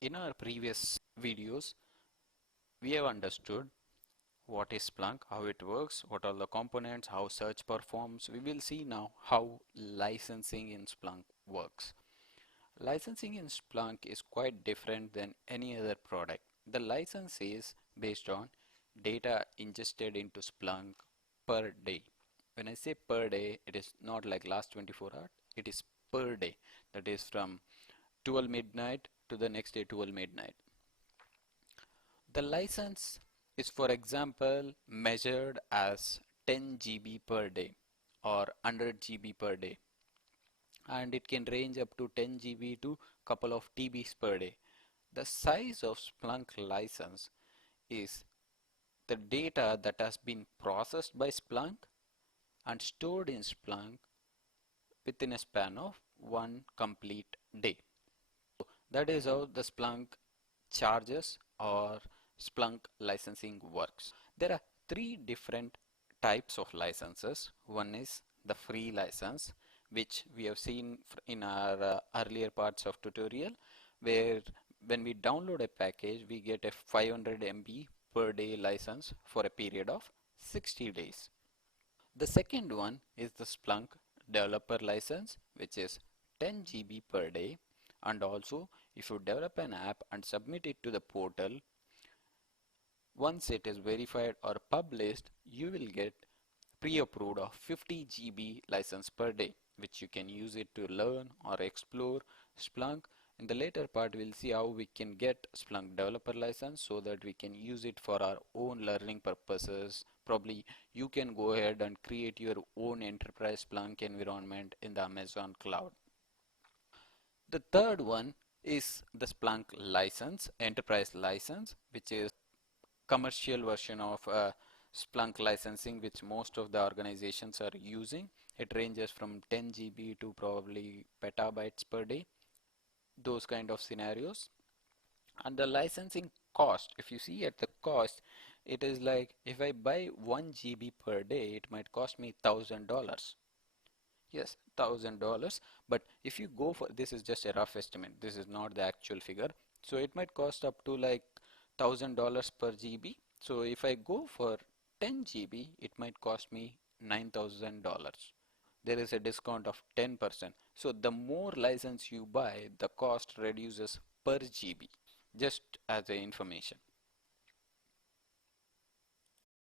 In our previous videos, we have understood what is Splunk, how it works, what are the components, how search performs. We will see now how licensing in Splunk works. Licensing in Splunk is quite different than any other product. The license is based on data ingested into Splunk per day. When I say per day, it is not like last 24 hours, it is per day. That is from 12 midnight to the next day 12 midnight. The license is, for example, measured as 10 GB per day or 100 GB per day, and it can range up to 10 GB to couple of TBs per day. The size of Splunk license is the data that has been processed by Splunk and stored in Splunk within a span of one complete day. That is how the Splunk charges or Splunk licensing works. There are three different types of licenses. One is the free license, which we have seen in our earlier parts of tutorial, where when we download a package, we get a 500 MB per day license for a period of 60 days. The second one is the Splunk developer license, which is 10 GB per day, and also if you develop an app and submit it to the portal, once it is verified or published, you will get pre-approved of 50 GB license per day, which you can use it to learn or explore Splunk. In the later part, we'll see how we can get Splunk developer license so that we can use it for our own learning purposes. Probably you can go ahead and create your own enterprise Splunk environment in the Amazon cloud. The third one is the Splunk license, enterprise license, which is commercial version of Splunk licensing, which most of the organizations are using. It ranges from 10 GB to probably petabytes per day, those kind of scenarios. And the licensing cost, if you see at the cost, it is like if I buy 1 GB per day, it might cost me $1,000. Yes, $1,000. But if you go for, this is just a rough estimate, this is not the actual figure, so it might cost up to like $1,000 per GB. So if I go for 10 GB, it might cost me $9,000. There is a discount of 10%. So the more license you buy, the cost reduces per GB, just as a information.